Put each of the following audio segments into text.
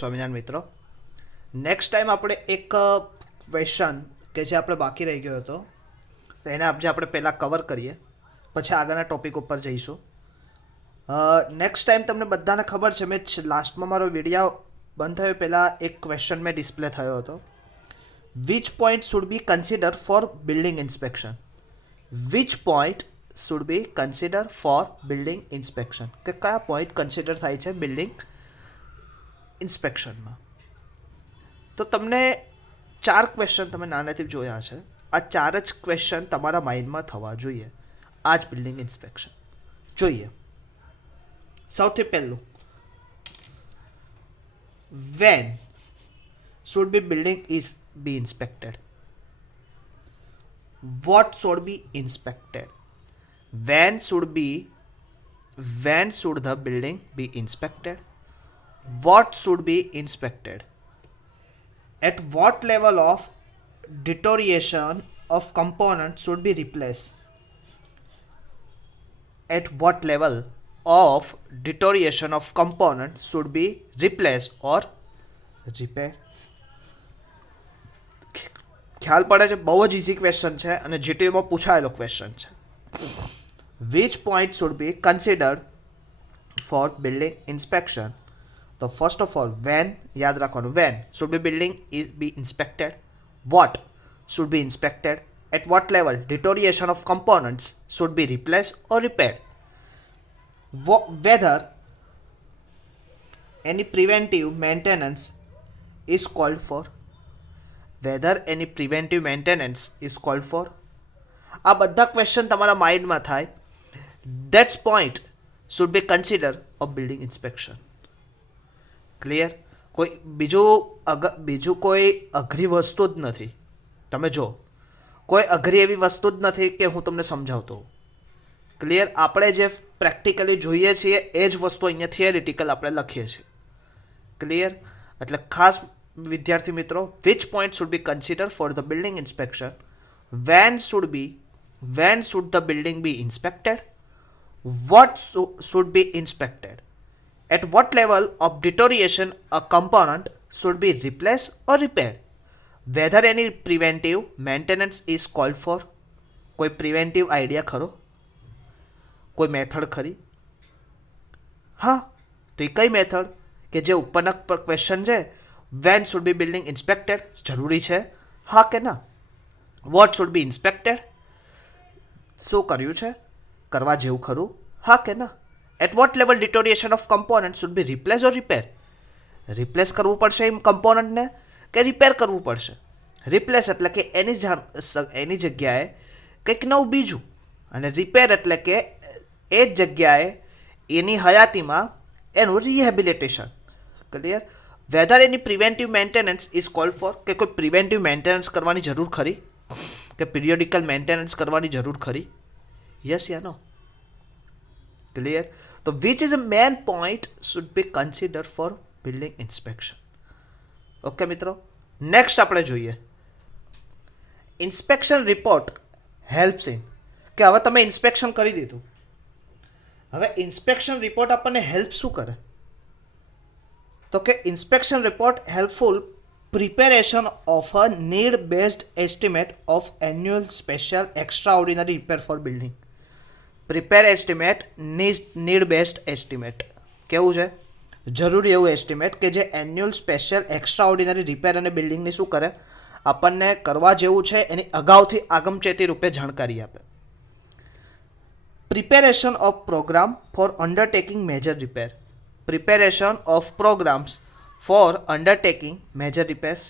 સ્વામિનારાયણ મિત્રો, next time આપણે એક ક્વેશ્ચન કે જે આપણે બાકી રહી ગયો હતો તો એને આપણે પહેલાં કવર કરીએ, પછી આગળના ટોપિક ઉપર જઈશું. નેક્સ્ટ ટાઈમ તમને બધાને ખબર છે, મેં લાસ્ટમાં મારો વિડીયો બંધ થયો પહેલાં એક ક્વેશ્ચન મેં ડિસ્પ્લે થયો હતો. Which point should be consider for building inspection? Which point should be consider for building inspection, કે કયા પોઈન્ટ કન્સિડર થાય છે બિલ્ડિંગ ઇન્સ્પેક્શનમાં? તો તમને 4 ક્વેશ્ચન તમે નાનેથી જોયા છે. આ 4 જ ક્વેશ્ચન તમારા માઇન્ડમાં થવા જોઈએ આ જ બિલ્ડિંગ ઇન્સ્પેક્શન જોઈએ. સૌથી પહેલું, when should be building be inspected? What should be inspected? When should the building be inspected? What should be inspected? At what level of deterioration of components should be replaced? At what level of deterioration of components should be replaced or repaired? ખ્યાલ પડે છે, બહુ જ easy question છે અને જીટીયુમાં પૂછાયેલો question છે. Which point should be considered for building inspection? તો ફર્સ્ટ ઓફ ઓલ, વેન યાદ રાખવાનું. When should be building be inspected? What should be inspected? At what level deterioration of components should be replaced or repaired? Whether any preventive maintenance is called for? Whether any preventive maintenance is called for? આ બધા question તમારા માઇન્ડમાં થાય. That's point should be consider of building inspection. Clear? કોઈ બીજું કોઈ અઘરી વસ્તુ જ નથી. તમે જો, કોઈ અઘરી એવી વસ્તુ જ નથી કે હું તમને સમજાવતો હોઉં. ક્લિયર? આપણે જે પ્રેક્ટિકલી જોઈએ છીએ એ જ વસ્તુ અહીંયા થિયરિટિકલ આપણે લખીએ છીએ. ક્લિયર? એટલે ખાસ વિદ્યાર્થી મિત્રો, which point should be consider for the building inspection? When should the building be inspected? What should be inspected? At what level of deterioration a component should be replaced or repaired? Whether any preventive maintenance is called for? કોઈ preventive idea ખરો? કોઈ method ખરી? હા, તો એ કઈ method કે જે ઉપરના ક્વેશ્ચન છે, વેન શુડ બી બિલ્ડિંગ ઇન્સ્પેક્ટેડ, જરૂરી છે? હા કે ના? વોટ શુડ બી ઇન્સ્પેક્ટેડ, શું કર્યું છે, કરવા જેવું ખરું? હા કે ના? At what level deterioration of components should be replaced or repaired? Replace કરવું પડશે એ કમ્પોનન્ટને કે રિપેર કરવું પડશે? રિપ્લેસ એટલે કે એની જગ્યાએ કંઈક નવું બીજું, અને રિપેર એટલે કે એ જ જગ્યાએ એની હયાતીમાં એનું rehabilitation. Clear? Whether any preventive maintenance is called for, કે કોઈ પ્રિવેન્ટિવ મેન્ટેનન્સ કરવાની જરૂર ખરી, કે પિરિયોડિકલ મેન્ટેનન્સ કરવાની જરૂર ખરી? યસ યા નો? ક્લિયર? તો which is a main point should be consider for building inspection. Okay મિત્રો, નેક્સ્ટ આપણે જોઈએ ઇન્સ્પેક્શન રિપોર્ટ હેલ્પ્સ ઇન. કે હવે તમે ઇન્સ્પેક્શન કરી દીધું, હવે ઇન્સ્પેક્શન રિપોર્ટ આપણને હેલ્પ શું કરે? તો કે inspection report helpful preparation of a need based estimate of annual special extraordinary repair for building. Prepare estimate, need based estimate કેવું છે? જરૂરી એવું એસ્ટિમેટ કે જે annual special extraordinary repair અને બિલ્ડિંગની શું કરે? આપણને કરવા જેવું છે એની અગાઉથી આગમચેતી રૂપે જાણકારી આપે. Preparation of programme for undertaking major repair. Preparation of programs for undertaking major repairs.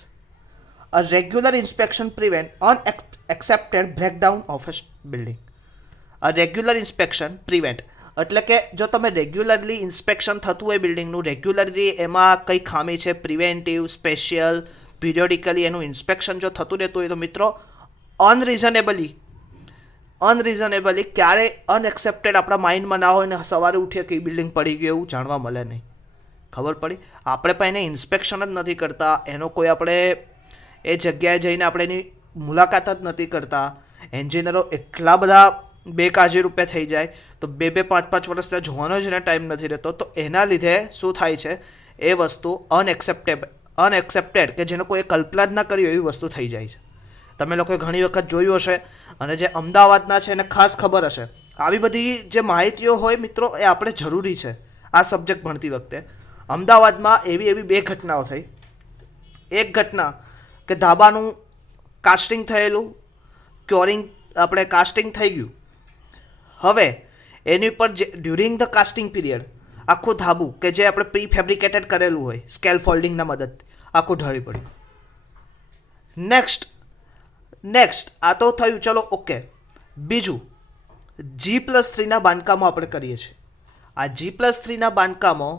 A regular inspection prevent unaccepted breakdown of a building. A regular inspection prevent એટલે કે જો તમે રેગ્યુલરલી ઇન્સ્પેક્શન થતું હોય બિલ્ડિંગનું, રેગ્યુલરલી એમાં કઈ ખામી છે, પ્રિવેન્ટિવ, સ્પેશિયલ, પિરિયોડિકલી એનું ઇન્સ્પેક્શન જો થતું રહેતું હોય તો મિત્રો અનરિઝનેબલી ક્યારે અનએક્સેપ્ટેડ આપણા માઇન્ડમાં ના હોય ને સવારે ઉઠીએ કે બિલ્ડિંગ પડી ગયું એવું જાણવા મળે નહીં. ખબર પડી? આપણે પણ એને ઇન્સ્પેક્શન જ નથી કરતા, એનો કોઈ આપણે એ જગ્યાએ જઈને આપણે એની મુલાકાત જ નથી કરતા. એન્જિનિયરો એટલા બધા બેકાળજી રૂપે થઈ જાય તો 2-5 વર્ષ ત્યાં જોવાનો જ એને ટાઈમ નથી રહેતો. તો એના લીધે શું થાય છે, એ વસ્તુ અનએક્સેપ્ટેડ કે જેનો કોઈ કલ્પના જ ના કરી હોય એવી વસ્તુ થઈ જાય છે. તમે લોકોએ ઘણી વખત જોયું હશે, અને જે અમદાવાદના છે એને ખાસ ખબર હશે. આવી બધી જે માહિતીઓ હોય મિત્રો એ આપણે જરૂરી છે આ સબ્જેક્ટ ભણતી વખતે. અમદાવાદમાં એવી બે ઘટનાઓ થઈ. એક ઘટના કે ધાબાનું કાસ્ટિંગ થયેલું, ક્યોરિંગ આપણે કાસ્ટિંગ થઈ ગયું. હવે એની ઉપર જે ડ્યુરિંગ ધ કાસ્ટિંગ પીરિયડ આખું ધાબુ કે જે આપણે પ્રી ફેબ્રિકેટેડ કરેલું હોય સ્કેલ ફોલ્ડિંગના મદદથી આખું ઢળી પડ્યું. નેક્સ્ટ આ તો થયું, ચલો ઓકે. બીજું, G+3 બાંધકામો આપણે કરીએ છીએ. આ G+3 બાંધકામો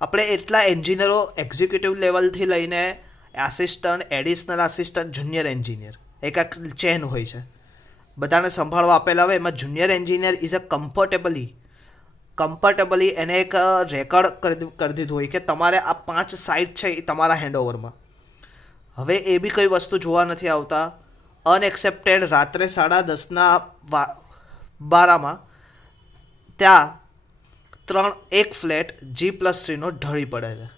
આપણે એટલા એન્જિનિયરો એક્ઝિક્યુટિવ લેવલથી લઈને assistant, additional assistant, junior engineer, એક ચેન હોય છે, બધાને સંભાળવા આપેલા હોય. એમાં junior engineer is a comfortably એને એક રેકોર્ડ કરી દીધું હોય કે તમારે આ 5 સાઇટ છે એ તમારા હેન્ડઓવરમાં. હવે એ બી કઈ વસ્તુ જોવા નથી આવતા. અનએક્સેપ્ટેડ રાત્રે 10:30 બારામાં ત્યાં એક ફ્લેટ G+3 ઢળી પડે છે.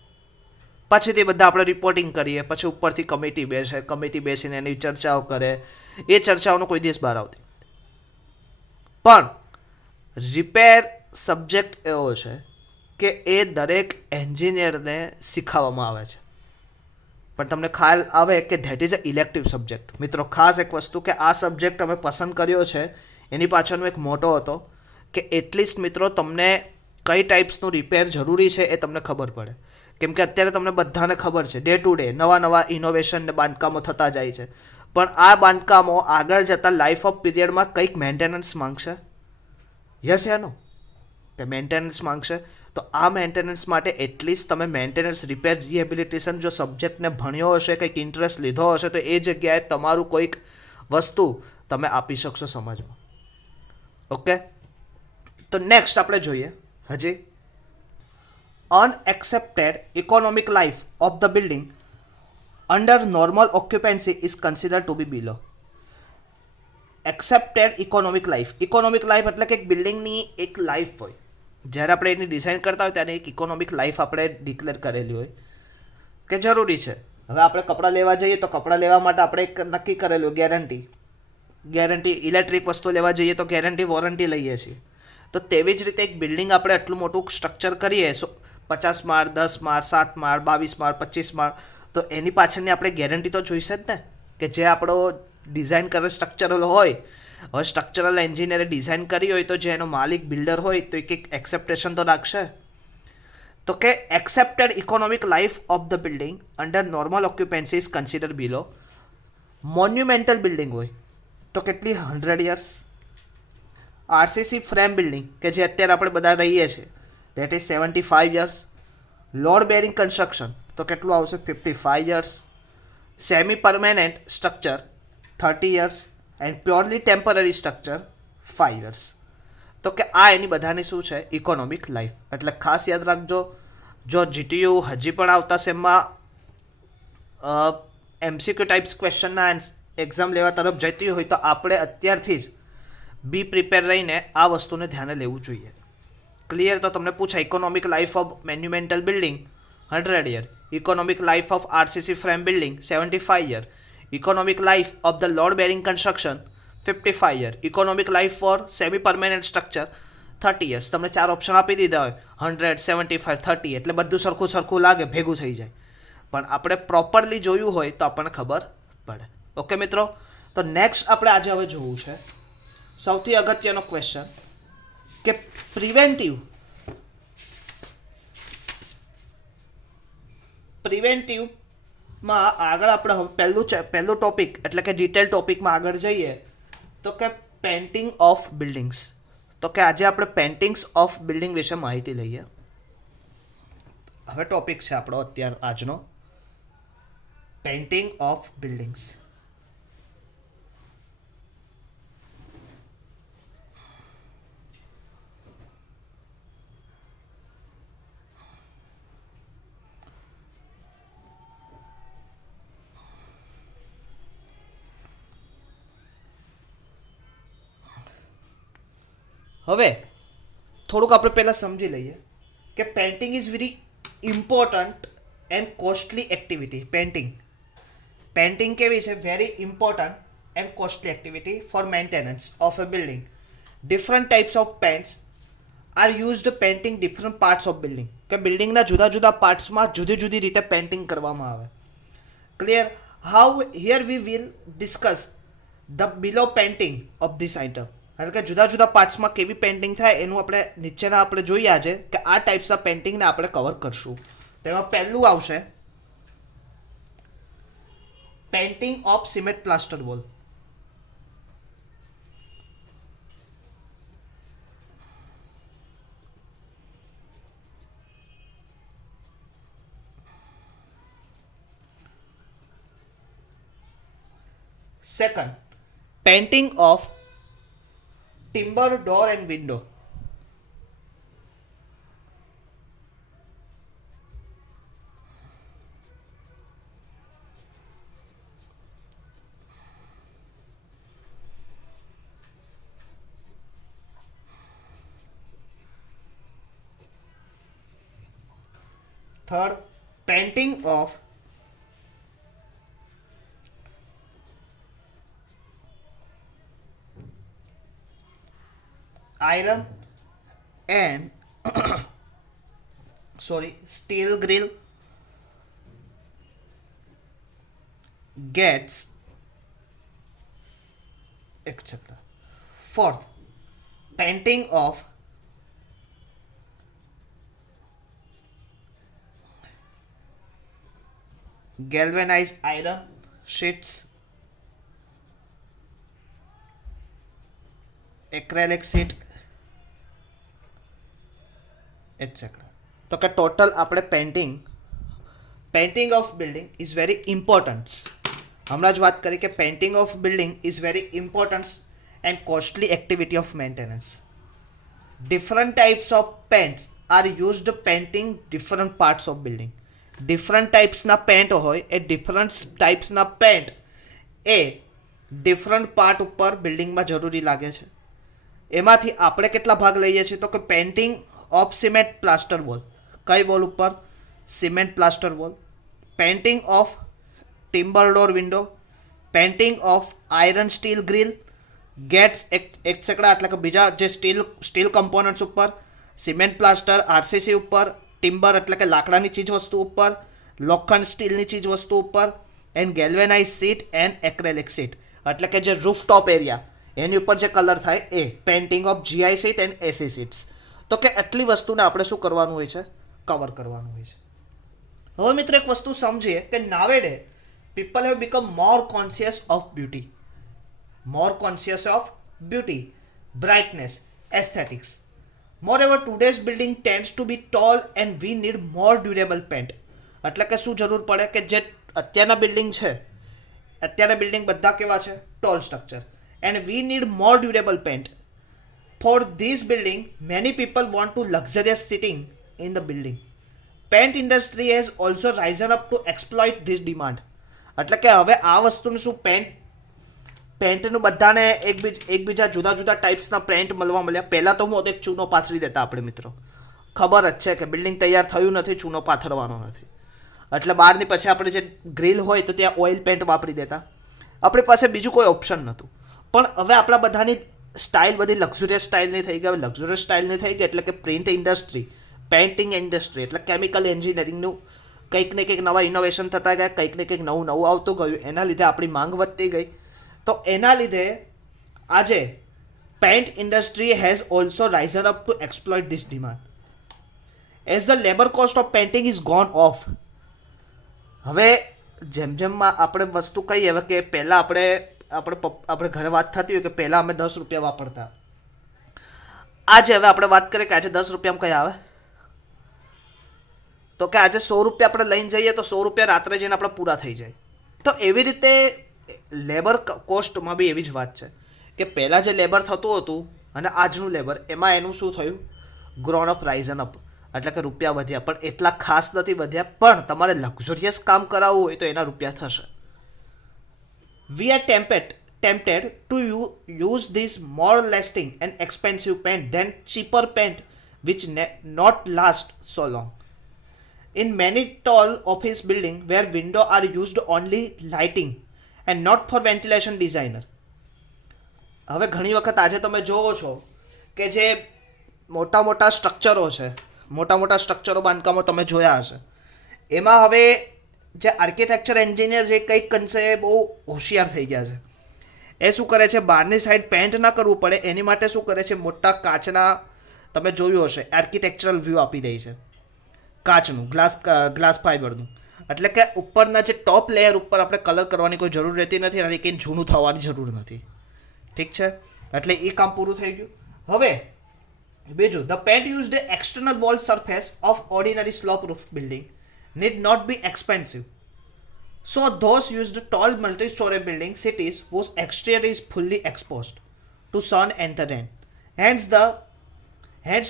પછીથી બધા આપણે રિપોર્ટિંગ કરીએ, પછી ઉપરથી કમિટી બેસીને એની ચર્ચાઓ કરે. એ ચર્ચાઓનો કોઈ દિવસ બહાર આવતી. પણ રિપેર સબ્જેક્ટ એવો છે કે એ દરેક એન્જિનિયરને શીખવવામાં આવે છે. પણ તમને ખ્યાલ આવે કે that is a elective subject. મિત્રો ખાસ એક વસ્તુ કે આ સબ્જેક્ટ અમે પસંદ કર્યો છે એની પાછળનો એક મોટો હતો કે એટલીસ્ટ મિત્રો તમને કઈ ટાઈપ્સનું રિપેર જરૂરી છે એ તમને ખબર પડે. કેમ કે અત્યારે તમને બધાને ખબર છે ડે ટુ ડે નવા ઇનોવેશન ને બાંધકામો થતા જાય છે. પણ આ બાંધકામો આગળ જતાં લાઈફ ઓફ પીરિયડમાં કંઈક મેન્ટેનન્સ માંગશે. યસ યા નો? કે મેન્ટેનન્સ માંગશે. તો આ મેન્ટેનન્સ માટે એટલીસ્ટ તમે મેન્ટેનન્સ, રિપેર, રિહેબિલિટેશન જો સબ્જેક્ટને ભણ્યો હશે, કંઈક ઇન્ટરેસ્ટ લીધો હશે, તો એ જગ્યાએ તમારું કોઈક વસ્તુ તમે આપી શકશો સમાજમાં. ઓકે, તો નેક્સ્ટ આપણે જોઈએ હજી unaccepted economic life of the building under normal occupancy is considered to be below. Accepted economic life એટલે કે એક બિલ્ડિંગની એક લાઈફ હોય. જ્યારે આપણે એની ડિઝાઇન કરતા હોય ત્યારે એક ઇકોનોમિક લાઈફ આપણે ડિક્લેર કરેલી હોય કે જરૂરી છે. હવે આપણે કપડાં લેવા જઈએ તો કપડાં લેવા માટે આપણે એક નક્કી કરેલું ગેરંટી. ઇલેક્ટ્રિક વસ્તુ લેવા જઈએ તો ગેરંટી, વોરંટી લઈએ છીએ. તો તેવી જ રીતે એક બિલ્ડિંગ આપણે આટલું મોટું સ્ટ્રક્ચર કરીએ 50 માળ, 10 માળ, 7 માળ, 22 માળ, 25 માળ, તો એની પાછળની આપણે ગેરંટી તો જોઈશે જ ને. કે જે આપણો ડિઝાઇન કરેલ સ્ટ્રક્ચરલ હોય, હવે સ્ટ્રક્ચરલ એન્જિનિયરે ડિઝાઇન કરી હોય તો જે એનો માલિક બિલ્ડર હોય તો એક એક્સેપ્ટેશન તો રાખશે. તો કે accepted economic life of the building under normal occupancy is consider below. Monumental building હોય તો કેટલી 100 યર્સ. આરસીસી ફ્રેમ બિલ્ડિંગ કે જે અત્યારે આપણે બધા રહીએ છીએ that is 75 years. Load bearing construction તો કેટલું આવશે 55 years. Semi permanent structure 30 years and purely temporary structure 5 years. તો કે આ એની બધાની શું છે ઇકોનોમિક લાઈફ. એટલે ખાસ યાદ રાખજો, જો જીટીયુ હજી પણ આવતા સેમમાં MCQ ટાઈપ્સ ક્વેશ્ચનના એક્ઝામ લેવા તરફ જતી હોય તો આપણે અત્યારથી જ બી પ્રિપેર રહીને આ વસ્તુને ધ્યાને લેવું જોઈએ. ક્લિયર? તો તમને પૂછાય economic life of monumental building 100 year, economic life of RCC frame building 75 year, economic life of the load bearing construction 55 year, economic life for semi permanent structure 30 years. તમને 4 ઓપ્શન આપી દીધા હોય 100, 75, 30 એટલે બધું સરખું લાગે, ભેગું થઈ જાય. પણ આપણે પ્રોપરલી જોયું હોય તો આપણને ખબર પડે. ઓકે મિત્રો, તો નેક્સ્ટ આપણે આજે હવે જોવું છે સૌથી અગત્યનો ક્વેશ્ચન કે પ્રિવેન્ટિવમાં આગળ આપણે હવે પહેલું ટોપિક એટલે કે ડિટેલ ટોપિકમાં આગળ જઈએ તો કે પેઇન્ટિંગ ઓફ બિલ્ડિંગ્સ. તો કે આજે આપણે પેઇન્ટિંગ્સ ઓફ બિલ્ડિંગ વિશે માહિતી લઈએ. હવે ટોપિક છે આપણો આજનો પેઇન્ટિંગ ઓફ બિલ્ડિંગ્સ. હવે થોડુંક આપણે પહેલાં સમજી લઈએ કે painting is very important and costly activity painting કેવી છે? Very important and costly activity for maintenance of a building. Different types of paints are used painting different parts of building, કે બિલ્ડિંગના જુદા જુદા પાર્ટ્સમાં જુદી જુદી રીતે પેન્ટિંગ કરવામાં આવે. Clear? How here we will discuss the below painting of this item, એટલે કે જુદા જુદા પાર્ટ્સમાં કેવી પેન્ટિંગ થાય એનું આપણે નીચેના આપણે જોઈએ આજે કે આ ટાઈપ્સના પેન્ટિંગને આપણે કવર કરશું. તેમાં પહેલું આવશે painting of cement plaster wall. Second, painting of timber door and window. Third, painting of iron and steel grill, gates, etc. Fourth, painting of galvanized iron sheets, acrylic sheet, et cetera. તો કે total આપણે painting of building is very important. હમણાં જ વાત કરી કે painting of building is very important and costly activity of maintenance. Different types of paints are used painting different parts of building. Different ટાઈપ્સના paint હોય એ different ટાઈપ્સના paint એ ડિફરન્ટ પાર્ટ ઉપર બિલ્ડિંગમાં જરૂરી લાગે છે. એમાંથી આપણે કેટલા ભાગ લઈએ છીએ? તો કે painting of cement plaster wall. કઈ વોલ ઉપર? Cement plaster wall. Painting of timber door window, painting of iron steel grill, gates etcetera, એટલે કે બીજા જે સ્ટીલ કમ્પોનન્ટ્સ ઉપર, સિમેન્ટ પ્લાસ્ટર આરસીસી ઉપર, ટિમ્બર એટલે કે લાકડાની ચીજ વસ્તુ ઉપર, લોખંડ સ્ટીલની ચીજ વસ્તુ ઉપર, and galvanise seat and acrylic seat, એટલે કે જે રૂફટોપ એરિયા એની ઉપર જે કલર થાય એ. Painting of GI sheet and AC sheets. તો કે એટલી વસ્તુને આપણે શું કરવાનું હોય છે? કવર કરવાનું હોય છે. હવે મિત્રો એક વસ્તુ સમજીએ કે nowadays people have become more conscious of beauty, brightness, aesthetics. Moreover, today's building tends to be tall and we need more durable paint. એટલે કે શું જરૂર પડે કે જે અત્યારના બિલ્ડિંગ બધા કેવા છે? Tall structure. And we need more durable paint. For this building, many people want to luxurious sitting in the building. Paint industry has also risen up to exploit this demand. એટલે કે હવે આ વસ્તુનું શું? પેન્ટનું બધાને એકબીજા જુદા જુદા ટાઈપ્સના પેન્ટ મળ્યા. પહેલાં તો હું એક ચૂનો પાથરી દેતા આપણે મિત્રો. ખબર જ છે કે બિલ્ડિંગ તૈયાર થયું નથી, ચૂનો પાથરવાનો નથી. એટલે બહારની પછી આપણે જે ગ્રીલ હોય તો ત્યાં ઓઇલ પેન્ટ વાપરી દેતા. આપણી પાસે બીજું કોઈ ઓપ્શન નહોતું. પણ હવે આપણા બધાની સ્ટાઇલ બધી લક્ઝુરિયસ સ્ટાઇલની થઈ ગઈ. લક્ઝુરિયસ સ્ટાઇલની થઈ ગઈ એટલે કે પ્રિન્ટ ઇન્ડસ્ટ્રી, પેઇન્ટિંગ ઇન્ડસ્ટ્રી એટલે કેમિકલ એન્જિનિયરિંગનું કંઈક ને કંઈક નવા ઇનોવેશન થતા ગયા, કંઈક ને કંઈક નવું આવતું ગયું. એના લીધે આપણી માંગ વધતી ગઈ. તો એના લીધે આજે paint industry has also risen up to exploit this demand. As the labour cost of painting is gone off. હવે જેમ આપણે વસ્તુ કહીએ હવે કે પહેલાં આપણે ઘરે વાત થતી હોય કે પહેલાં અમે 10 રૂપિયા વાપરતા. આજે હવે આપણે વાત કરીએ કે આજે 10 રૂપિયામાં કઈ આવે? તો કે આજે 100 રૂપિયા આપણે લઈને જઈએ તો 100 રૂપિયા રાત્રે જઈને આપણે પૂરા થઈ જાય. તો એવી રીતે લેબર કોસ્ટમાં બી એવી જ વાત છે કે પહેલાં જે લેબર થતું હતું અને આજનું લેબર એમાં એનું શું થયું? Grown up, risen up. એટલે કે રૂપિયા વધ્યા, પણ એટલા ખાસ નથી વધ્યા. પણ તમારે લક્ઝુરિયસ કામ કરાવવું હોય તો એના રૂપિયા થશે. We are tempted to use this more lasting and expensive paint than cheaper paint which not last so long. In many tall office building where window are used only lighting and not for ventilation designer. હવે ઘણી વખત આજે તમે જોવો છો કે જે મોટા મોટા સ્ટ્રક્ચરો છે, મોટા મોટા સ્ટ્રક્ચરો બાંધકામો તમે જોયા હશે, એમાં હવે જે આર્કિટેક્ચર એન્જિનિયર જે કંઈક અંશે બહુ હોશિયાર થઈ ગયા છે. એ શું કરે છે, બહારની સાઈડ પેન્ટ ના કરવું પડે એની માટે શું કરે છે, મોટા કાચના, તમે જોયું હશે આર્કિટેક્ચરલ વ્યૂ આપી દે છે કાચનું, ગ્લાસ ફાઈબરનું. એટલે કે ઉપરના જે ટોપ લેયર ઉપર આપણે કલર કરવાની કોઈ જરૂર રહેતી નથી અને કંઈ જૂનું થવાની જરૂર નથી. ઠીક છે, એટલે એ કામ પૂરું થઈ ગયું. હવે બીજું, the pant used external wall surface of ordinary slope roof building need not be expensive. So those used tall multi-story building cities whose exterior is fully exposed to sun and the rain. Hence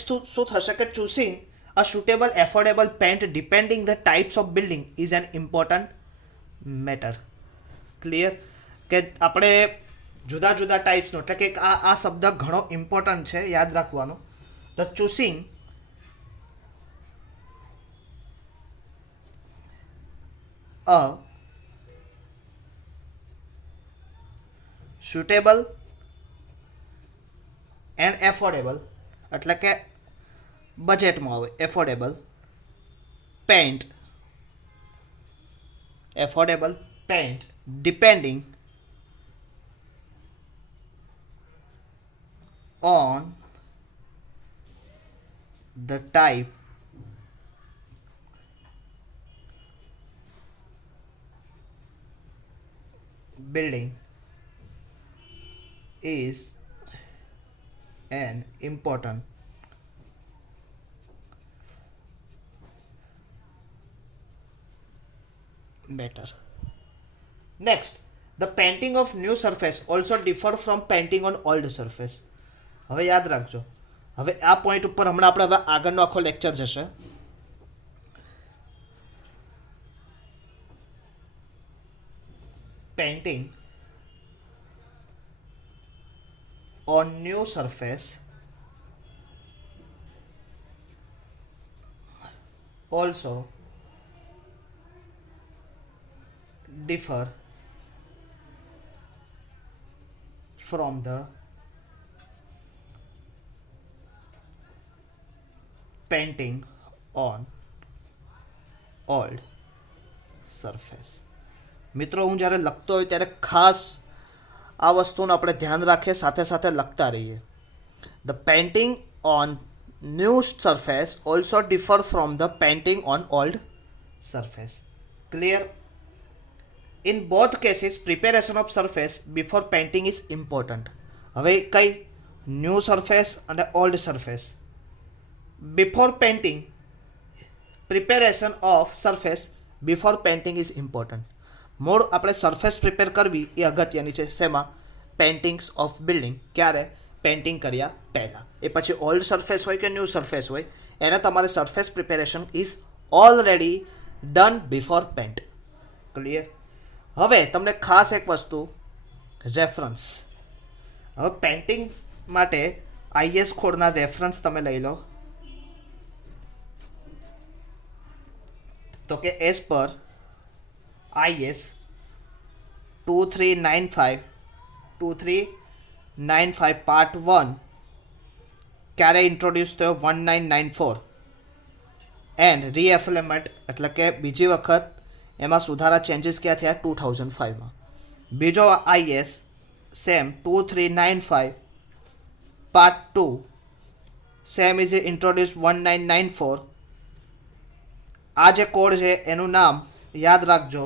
શું થશે કે choosing a suitable affordable paint depending the types of building is an important matter. Clear? કે આપણે જુદા જુદા ટાઈપ્સનો, એટલે કે આ શબ્દ ઘણો ઇમ્પોર્ટન્ટ છે, યાદ રાખવાનો. The choosing a suitable and affordable, એટલે કે બજેટમાં આવે affordable paint depending on the type building is an important matter. Next, the painting of new surface also differ from painting on old surface. હવે યાદ રાખજો, હવે આ પોઈન્ટ ઉપર હમણાં આપણે હવે આગળનો આખો લેક્ચર જશે. Painting on new surface also differ from the painting on old surface. મિત્રો, હું જ્યારે લખતો હોય ત્યારે ખાસ આ વસ્તુનું આપણે ધ્યાન રાખીએ, સાથે સાથે લખતા રહીએ. The painting on new surface also differ from the painting on old surface. Clear? In both cases preparation of surface before painting is important. હવે કઈ ન્યૂ સરફેસ અને old surface, before painting preparation of surface before painting is important. મૂળ આપણે surface prepare કરવી એ અગત્યની છે. શેમાં? Paintings of building. ક્યારે? પેઇન્ટિંગ કર્યા પહેલાં. એ પછી ઓલ્ડ સરફેસ હોય કે ન્યૂ સરફેસ હોય, એને તમારે surface preparation is already done before paint. Clear? હવે તમને ખાસ એક વસ્તુ, રેફરન્સ. હવે પેઇન્ટિંગ માટે IS કોડના રેફરન્સ તમે લઈ લો. તો કે એઝ પર IS 2395 પાર્ટ 1 ક્યારે ઇન્ટ્રોડ્યુસ થયો? 1994. એન્ડ રીએફલેમેન્ટ, એટલે કે બીજી વખત એમાં સુધારા ચેન્જીસ ક્યાં થયા? 2005માં. બીજો IS same 2395 part 2 same is introduce 1994. આ જે કોડ છે એનું નામ યાદ રાખજો,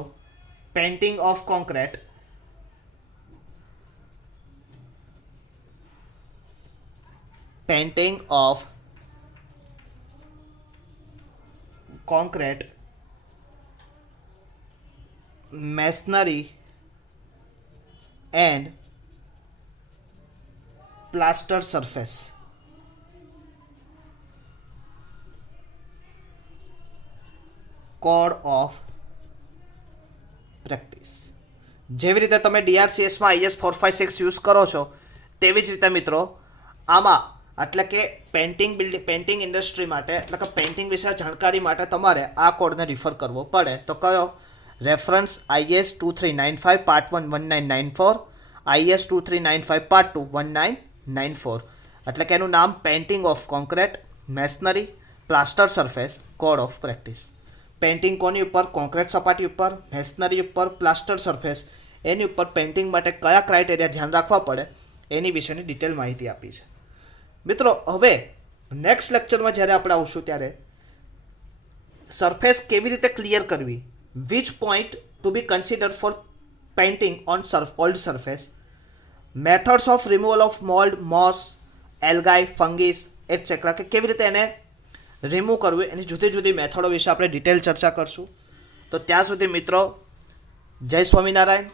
painting of concrete. Painting of concrete masonry and plaster surface. Code of practice. જેવી રીતે તમે DRCSમાં IS 456 યુઝ કરો છો તેવી જ રીતે મિત્રો આમાં એટલે કે પેઇન્ટિંગ ઇન્ડસ્ટ્રી માટે એટલે કે પેઇન્ટિંગ વિશે જાણકારી માટે તમારે આ કોડને રિફર કરવો પડે. તો કયો? Reference IS 2395 part 1 1994, IS 2395 part 2 1994. એટલે કે એનું નામ painting of concrete, masonry, plaster surface code of practice. Painting કોની ઉપર? કોન્ક્રીટ સપાટી ઉપર, મેસનરી ઉપર, પ્લાસ્ટર સરફેસ, એની ઉપર પેઇન્ટિંગ માટે કયા ક્રાઇટેરિયા ધ્યાન રાખવા પડે એની વિશેની ડિટેલ માહિતી આપી છે. મિત્રો હવે નેક્સ્ટ લેક્ચરમાં જ્યારે આપણે આવશું ત્યારે સરફેસ કેવી રીતે ક્લિયર કરવી, which point to be considered for painting on old surface, methods of removal of mould, moss, algae, fungus et cetera, કે કેવી રીતે એને રિમૂવ કરવું, એની જુદી જુદી મેથડો વિશે આપણે ડિટેલ ચર્ચા કરશું. તો ત્યાં સુધી મિત્રો જય સ્વામિનારાયણ.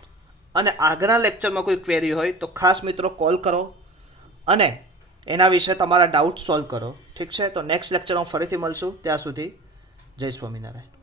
અને આગળના લેક્ચરમાં કોઈ ક્વેરી હોય તો ખાસ મિત્રો કોલ કરો અને એના વિશે તમારા ડાઉટ સોલ્વ કરો. ઠીક છે? તો નેક્સ્ટ લેક્ચરમાં ફરીથી મળશું. ત્યાં સુધી જય સ્વામિનારાયણ.